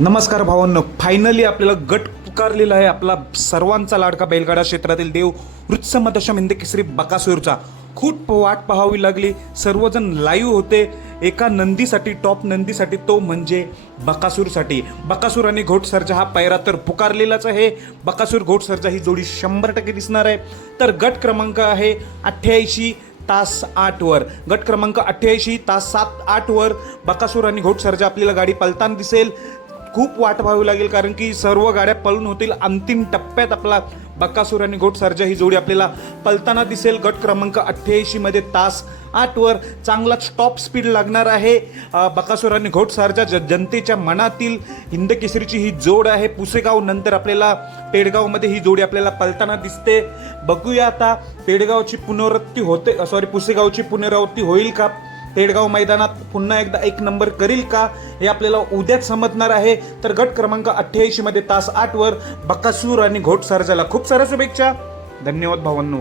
नमस्कार भावांनो. फायनली आपल्याला गट पुकारलेला आहे. आपला सर्वांचा लाडका बैलगाडा क्षेत्रातील देव वृत्समदशम हिंद केसरी बकासूरचा. खूप वाट पाहावी लागली. सर्वजण लाईव्ह होते. एका नंदीसाठी टॉप नंदीसाठी तो म्हणजे बकासूरसाठी. बकासूर आणि घोटसरजा हा पैरा तर पुकारलेलाच आहे. बकासूर घोटसरचा ही जोडी शंभर टक्के दिसणार आहे. तर गट क्रमांक आहे अठ्ठ्याऐंशी तास आठवर गट क्रमांक अठ्ठ्याऐंशी तास सात आठवर बकासूर आणि घोटसरजा आपल्याला गाडी पलताना दिसेल. खूप वाट पाहावी लागेल कारण की सर्व गाड्या पळून होतील अंतिम टप्प्यात आपला बक्कासूर आणि घोट सर्जा ही जोडी आपल्याला पलताना दिसेल. गट क्रमांक अठ्ठ्याऐंशी मध्ये तास आठवर चांगला स्टॉप स्पीड लागणार आहे. अ, बकासूर आणि घोट सारजा ज- जनतेच्या मनातील हिंद केसरीची ही जोड आहे. पुसेगाव नंतर आपल्याला पेडगावमध्ये ही जोडी आपल्याला पलताना दिसते. बघूया आता पेडगावची पुनरावृत्ती होते सॉरी पुसेगावची पुनरावृत्ती होईल का? पेडगाव मैदानात पुन्हा एकदा एक नंबर करील का हे आपल्याला उद्याच समजणार आहे. तर गट क्रमांक अठ्ठ्याऐंशी मध्ये तास आठ वर बकासूर आणि घोटसरजाला खूप साऱ्या शुभेच्छा. धन्यवाद भावांनो.